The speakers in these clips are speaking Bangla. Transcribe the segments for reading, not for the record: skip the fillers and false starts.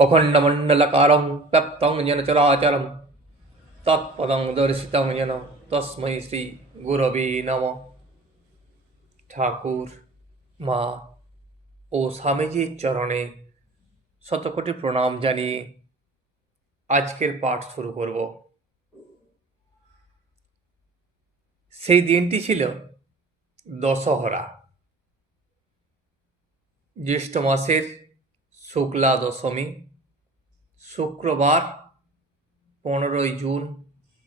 অখণ্ডমণ্ডলকারং ব্যপ্তং যেন চরাচরম তৎপদং দর্শিতং যেন তস্मै শ্রী গুরবে নমঃ। ঠাকুর, মা ও স্বামীজির চরণে শতকোটি প্রণাম জানিয়ে আজকের পাঠ শুরু করব। সেই দিনটি ছিল দশহরা, জ্যৈষ্ঠ মাসের শুক্লা দশমী, শুক্রবার 15ই জুন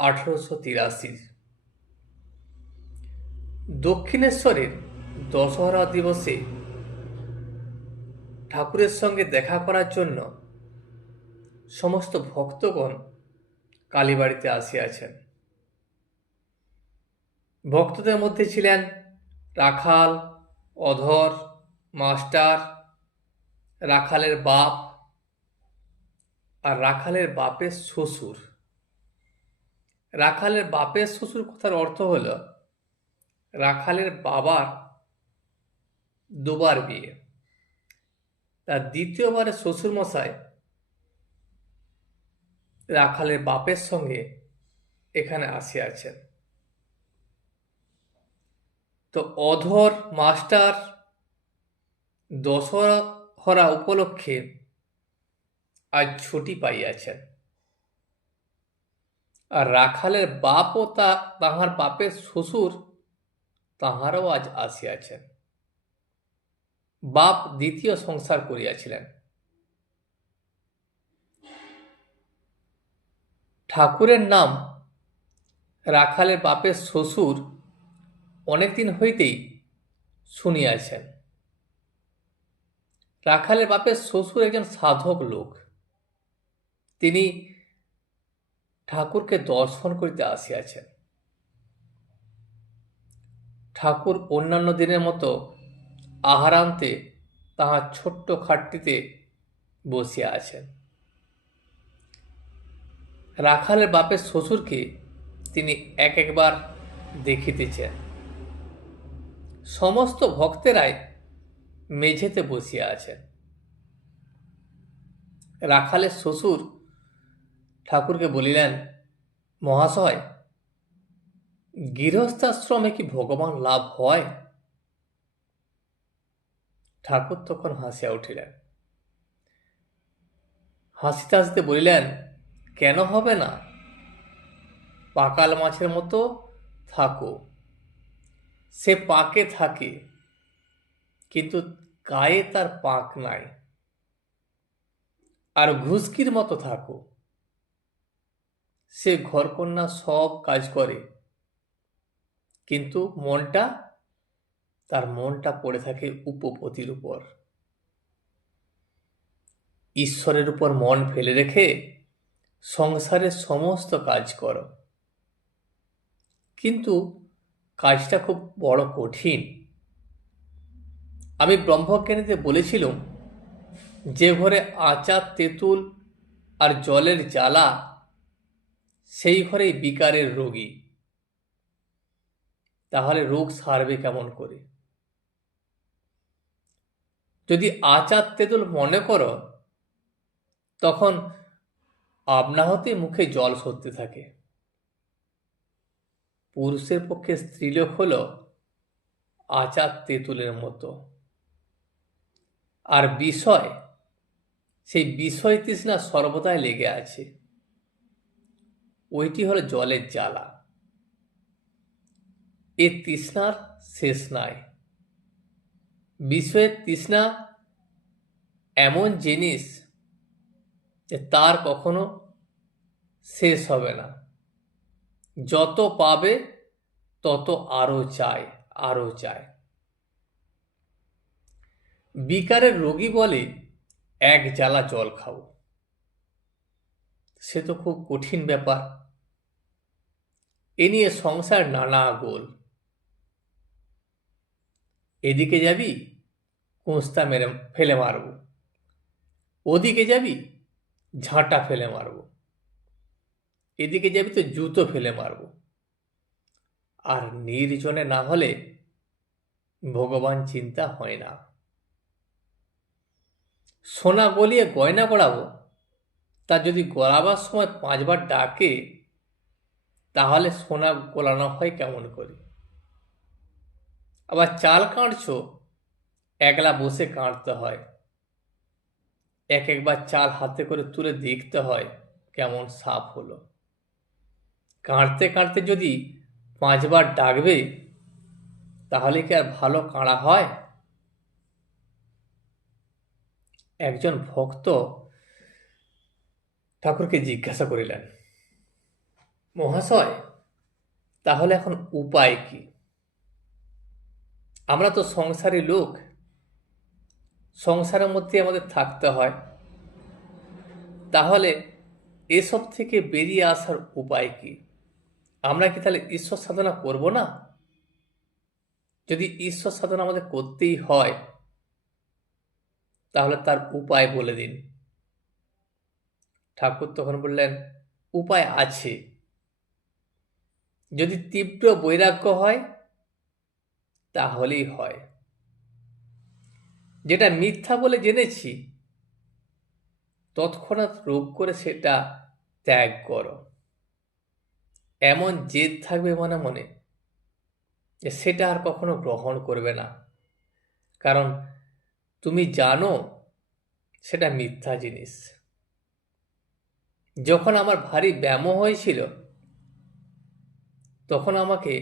1883। দক্ষিণেশ্বরের দশহরা দিবসে ঠাকুরের সঙ্গে দেখা করার জন্য সমস্ত ভক্তগণ কালীবাড়িতে আসিয়াছেন। ভক্তদের মধ্যে ছিলেন রাখাল, অধর, মাস্টার, রাখালের বাপ আর রাখালের বাপের শ্বশুর। রাখালের বাপের শ্বশুর কথার অর্থ হল রাখালের বাবার দুবার বিয়ে। তার দ্বিতীয়বারে শ্বশুরমশাই রাখালের বাপের সঙ্গে এখানে আসিয়াছেন। তো অধর, মাস্টার দশহরা উপলক্ষে আজ ছুটি পাইয়াছেন। আর রাখালের বাপ ও তাহার বাপের শ্বশুর তাহারও আজ আসিয়াছেন। বাপ দ্বিতীয় সংসার করিয়াছিলেন। ঠাকুরের নাম রাখালের বাপের শ্বশুর অনেকদিন হইতেই শুনিয়াছেন। রাখালের বাপের শ্বশুর একজন সাধক লোক। তিনি ঠাকুরকে দর্শন করিতে আসিয়াছেন। ঠাকুর অন্যান্য দিনের মতো আহারান্তে তাহার ছোট্ট খাটটিতে বসিয়া আছেন। রাখালের বাপের শ্বশুরকে তিনি একবার দেখিতেছেন। সমস্ত ভক্তেরাই মেঝেতে বসিয়া আছেন। রাখালের শ্বশুর ঠাকুরকে বলিলেন, মহাশয়, গৃহস্থাশ্রমে কি ভগবান লাভ হয়? ঠাকুর তখন হাসিয়া উঠিলেন। হাসিতে হাসিতে বলিলেন, কেন হবে না? পাকাল মাছের মতো থাকো। সে পাকে থাকে, কিন্তু গায়ে তার পাক নাই। আর ঘুষকির মতো থাকো। সে ঘরকন্যা সব কাজ করে, কিন্তু তার মনটা পড়ে থাকে উপপতির উপর। ঈশ্বরের উপর মন ফেলে রেখে সংসারের সমস্ত কাজ করো, কিন্তু কাজটা খুব বড় কঠিন। আমি ব্রহ্মজ্ঞানীতে বলেছিলাম, যে ঘরে আচার, তেঁতুল আর জলের জ্বালা, সেই ঘরেই বিকারের রোগী। তাহলে রোগ সারবে কেমন করে? যদি আচার তেঁতুল মনে করো, তখন আপনা হতে মুখে জল সরতে থাকে। পুরুষের পক্ষে স্ত্রীলোক হলো আচার তেঁতুলের মতো। আর সেই বিষয় তৃষ্ণা সর্বদাই লেগে আছে। ওইটি হলো জলের জ্বালা। এ তৃষ্ণার শেষ নাই। বিষয়ের তৃষ্ণা এমন জিনিস যে তার কখনো শেষ হবে না। যত পাবে তত আরো চায়, আরো চায়। বিকারের রোগী বলে, এক জ্বালা জল খাও। সে তো খুব কঠিন ব্যাপার। এ নিয়ে সংসার নানা গোল। এদিকে যাবি, কুঁস্তা ফেলে মারব। ওদিকে যাবি, ঝাঁটা ফেলে মারব। এদিকে যাবি তো জুতো ফেলে মারব। আর নির্জনে না হলে ভগবান চিন্তা হয় না। সোনা গলিয়ে গয়না গড়াবো, তা যদি গলাবার সময় 5বার ডাকে, তাহলে সোনা গলানো হয় কেমন করে? আবার চাল কাঁটছো, একলা বসে কাঁটতে হয়, একবার চাল হাতে করে তুলে দেখতে হয় কেমন সাফ হলো। কাঁটতে কাঁটতে যদি 5বার ডাকবে, তাহলে কি আর ভালো কাঁড়া হয়? একজন ভক্ত ঠাকুরকে জিজ্ঞাসা করিলেন, মহাশয়, তাহলে এখন উপায় কি? আমরা তো সংসারী লোক, সংসারের মধ্যে আমাদের থাকতে হয়, তাহলে এসব থেকে বেরিয়ে আসার উপায় কি? আমরা কি তাহলে ঈশ্বর সাধনা করব না? যদি ঈশ্বর সাধনা আমাদের করতেই হয়, তাহলে তার উপায় বলে দিন। ঠাকুর তখন বললেন, উপায় আছে। যদি তীব্র বৈরাগ্য হয়, তাহলেই হয়। যেটা মিথ্যা বলে জেনেছি, তৎক্ষণাৎ রোগ করে সেটা ত্যাগ করো। এমন জেদ থাকবে মনে মনে যে সেটা আর কখনো গ্রহণ করবে না, কারণ তুমি জানো সেটা মিথ্যা জিনিস। যখন আমার ভারী ব্যায়াম হয়েছিল, তখন আমাকে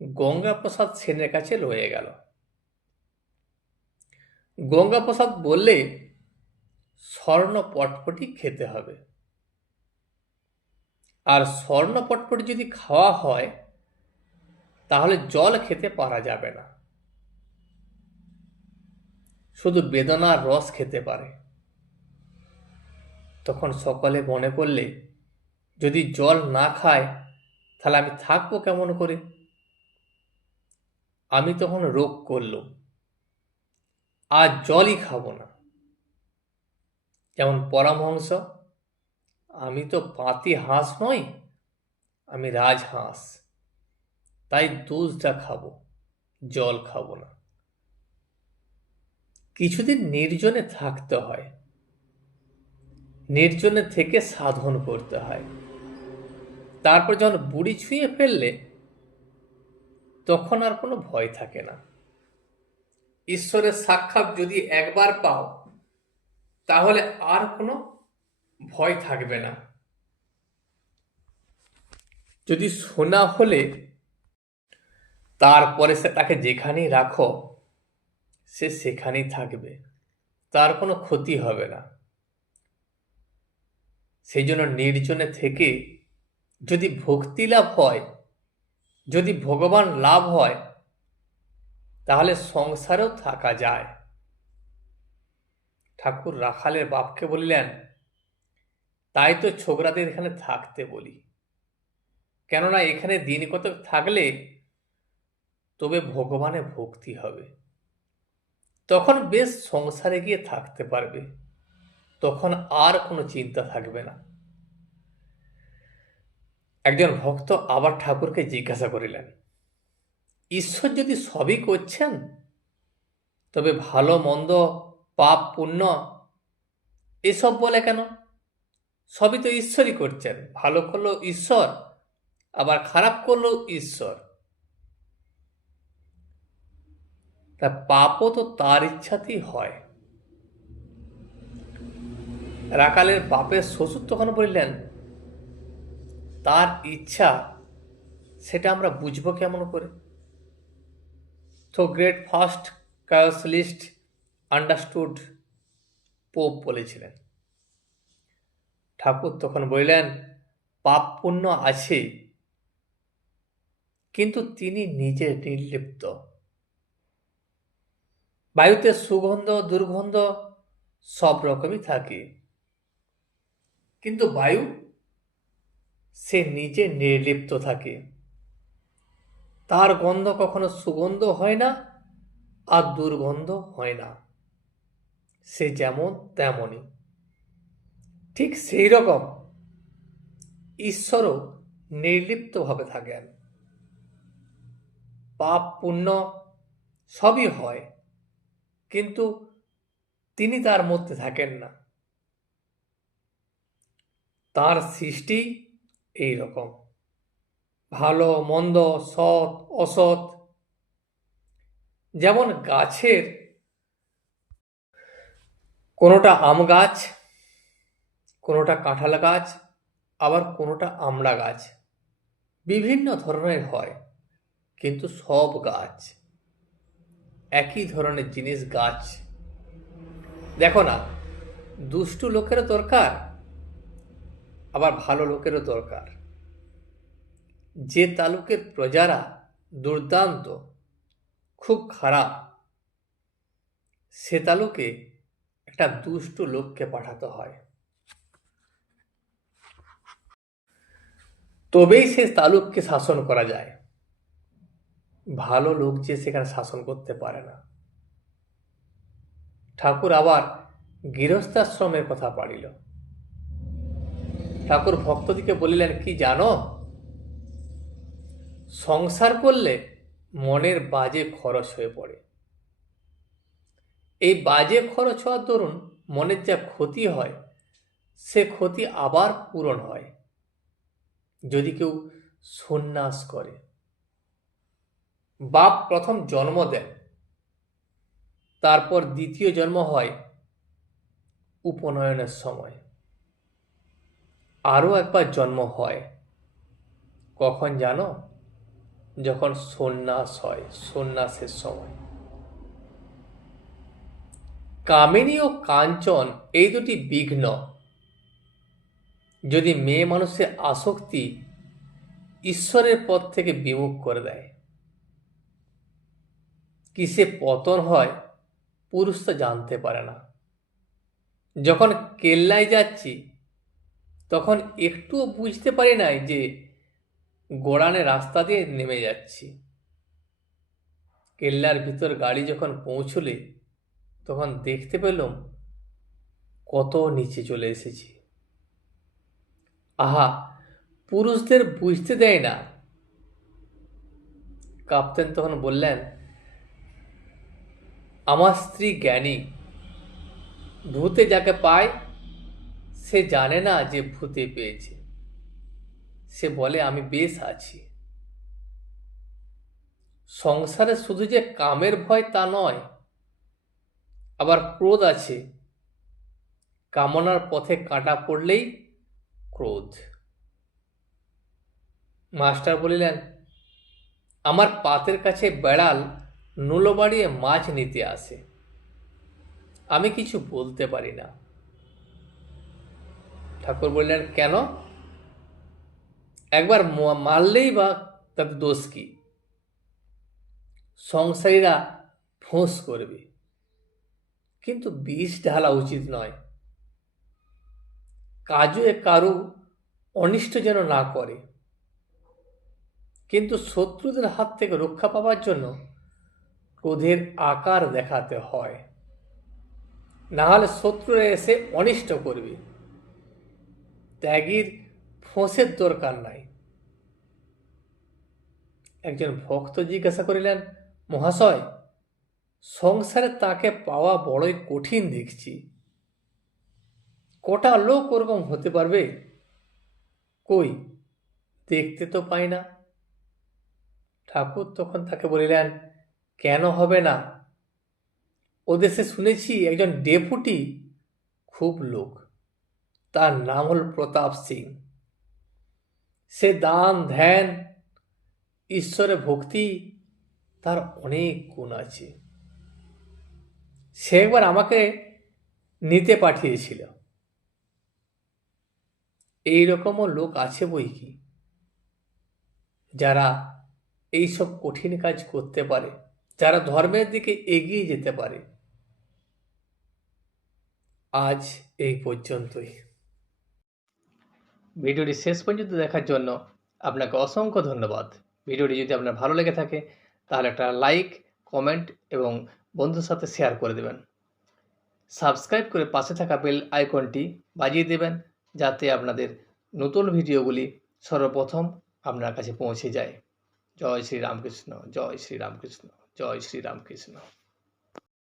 গঙ্গাপ্রসাদ সেনের কাছে লয়ে গেল। গঙ্গাপ্রসাদ বললে স্বর্ণ পটপটি খেতে হবে, আর স্বর্ণ পটপটি যদি খাওয়া হয়, তাহলে জল খেতে পারা যাবে না, শুধু বেদনার রস খেতে পারে। তখন সকলে মনে করলে, যদি জল না খায় তাহলে আমি থাকবো কেমন করে? আমি তখন রোগ করলাম, আর জলই খাবো না। যেমন পরমহংস, আমি তো পাতি হাঁস নই, আমি রাজহাঁস, তাই দুধটা খাবো, জল খাবো না। কিছুদিন নির্জনে থাকতে হয়, নির্জনে থেকে সাধন করতে হয়। তারপর যখন বুড়ি ছুঁয়ে ফেললে, তখন আর কোনো ভয় থাকে না। ঈশ্বরের সাক্ষাৎ যদি একবার পাও, তাহলে আর কোনো ভয় থাকবে না। যদি শোনা হলে, তারপরে সে তাকে যেখানেই রাখো, সে সেখানেই থাকবে, তার কোনো ক্ষতি হবে না। সেই জন্য নির্জনে থেকে যদি ভক্তি লাভ হয়, যদি ভগবান লাভ হয়, তাহলে সংসারেও থাকা যায়। ঠাকুর রাখালের বাপকে বলিলেন, তাই তো ছোকরাদের এখানে থাকতে বলি, কেননা এখানে দিন কতক থাকলে তবে ভগবানে ভক্তি হবে, তখন বেশ সংসারে গিয়ে থাকতে পারবে, তখন আর কোনো চিন্তা থাকবে না। একজন ভক্ত আবার ঠাকুরকে জিজ্ঞাসা করিলেন, ঈশ্বর যদি সবই করছেন, তবে ভালো মন্দ, পাপ পুণ্য এসব বলে কেন? সবই তো ঈশ্বরই করছেন, ভালো করলেও ঈশ্বর, আবার খারাপ করলেও ঈশ্বর, তা পাপও তো তার ইচ্ছাতেই হয়। রাখালের বাপের শ্বশুর তখন বললেন, তার ইচ্ছা সেটা আমরা বুঝবো কেমন করে? তো গ্রেট ফার্স্ট কাউন্সিলিস্ট আন্ডারস্টুড, পোপ বলেছিলেন। ঠাকুর তখন বললেন, পাপ পুণ্য আছে, কিন্তু তিনি নিজে নির্লিপ্ত। বায়ুতে সুগন্ধ দুর্গন্ধ সব রকমই থাকে, কিন্তু বায়ু সে নিজে নির্লিপ্ত থাকে, তার গন্ধ কখনো সুগন্ধ হয় না, আর দুর্গন্ধ হয় না, সে যেমন তেমনই। ঠিক সেই রকম ঈশ্বরও নির্লিপ্তভাবে থাকেন। পাপ পুণ্য সবই হয়, কিন্তু তিনি তার মধ্যে থাকেন না। তার সৃষ্টি এই রকম, ভালো মন্দ, সৎ অসৎ। যেমন গাছের কোনোটা আম গাছ, কোনোটা কাঁঠাল গাছ, আবার কোনোটা আমড়া গাছ, বিভিন্ন ধরনের হয়, কিন্তু সব গাছ একই ধরনের জিনিস গাছ। দেখো না, দুষ্টু লোকেরও দরকার, আবার ভালো লোকেরও দরকার। যে তালুকের প্রজারা দুর্দান্ত, খুব খারাপ, সে তালুকে একটা দুষ্টু লোককে পাঠাতে হয়, তবেই সে তালুককে শাসন করা যায়। ভালো লোক যে সেখানে শাসন করতে পারে না। ঠাকুর আবার গৃহস্থাশ্রমের কথা পাড়িল। ঠাকুর ভক্তদিকে বলিলেন, কি জানো, সংসার করলে মনের বাজে খরচ হয়ে পড়ে। এই বাজে খরচ হওয়ার দরুন মনের যা ক্ষতি হয়, সে ক্ষতি আবার পূরণ হয় যদি কেউ সন্ন্যাস করে। বাপ প্রথম জন্ম দেন, তারপর দ্বিতীয় জন্ম হয় উপনয়নের সময়, আরও একবার জন্ম হয় কখন জানো? যখন সন্ন্যাস হয়, সন্ন্যাসের সময়। কামিনী ও কাঞ্চন এই দুটি বিঘ্ন যদি মেয়ে মানুষের আসক্তি ঈশ্বরের পথ থেকে বিমুখ করে দেয়, কিসে পতন হয় পুরুষ তা জানতে পারে না। যখন কেল্লায় যাচ্ছি তখন একটুও বুঝতে পারি নাই যে গোড়ানে রাস্তা দিয়ে নেমে যাচ্ছি। কেল্লার ভিতর গাড়ি যখন পৌঁছলে তখন দেখতে পেলাম কত নিচে চলে এসেছি। আহা, পুরুষদের বুঝতে দেয় না। কাপ্তেন তখন বললেন, আমার স্ত্রী জ্ঞানী, ভূতে যাকে পায় সে জানে না যে ভূতে পেয়েছে, সে বলে আমি বেশ আছি। সংসারে শুধু যে কামের ভয় তা নয়, আবার ক্রোধ আছে। কামনার পথে কাঁটা পড়লেই ক্রোধ। মাস্টার বলিলেন, আমার পাতের কাছে বেড়াল নুলো বাড়িয়ে মাছ নিতে আসে, আমি কিছু বলতে পারি না। ঠাকুর বললেন, কেন? একবার মারলেই বা তাতে দোষ কি? সংসারীরা ফোঁস করবে, কিন্তু বিষ ঢালা উচিত নয়। কারু অনিষ্ট যেন না করে, কিন্তু শত্রুদের হাত থেকে রক্ষা পাওয়ার জন্য ক্রোধের আকার দেখাতে হয়, না হলে শত্রুরা এসে অনিষ্ট করবে। ত্যাগীর ফোঁসের দরকার নাই। একজন ভক্ত জিজ্ঞাসা করিলেন, মহাশয়, সংসারে তাকে পাওয়া বড়ই কঠিন দেখছি, কটা লোক ওরকম হতে পারবে? কই, দেখতে তো পাই না। ঠাকুর তখন তাকে বলিলেন, কেন হবে না? ও দেশে শুনেছি একজন ডেপুটি খুব লোক, তার নাম হল প্রতাপ সিং। সে দান ধ্যান ঈশ্বরে ভক্তি তার অনেক গুণ আছে। সে একবার আমাকে নিতে পাঠিয়েছিল। এই রকমও লোক আছে বই কি, যারা এইসব কঠিন কাজ করতে পারে, যারা ধর্মের দিকে এগিয়ে যেতে পারে। আজ এই পর্যন্তই। ভিডিওটি শেষ পর্যন্ত দেখার জন্য আপনাকে অসংখ্য ধন্যবাদ। ভিডিওটি যদি আপনার ভালো লেগে থাকে তাহলে একটা লাইক, কমেন্ট এবং বন্ধুর সাথে শেয়ার করে দেবেন। সাবস্ক্রাইব করে পাশে থাকা বেল আইকনটি বাজিয়ে দেবেন, যাতে আপনাদের নতুন ভিডিওগুলি সর্বপ্রথম আপনার কাছে পৌঁছে যায়। জয় শ্রী রামকৃষ্ণ, জয় শ্রী রামকৃষ্ণ, জয় শ্রী রামকৃষ্ণ।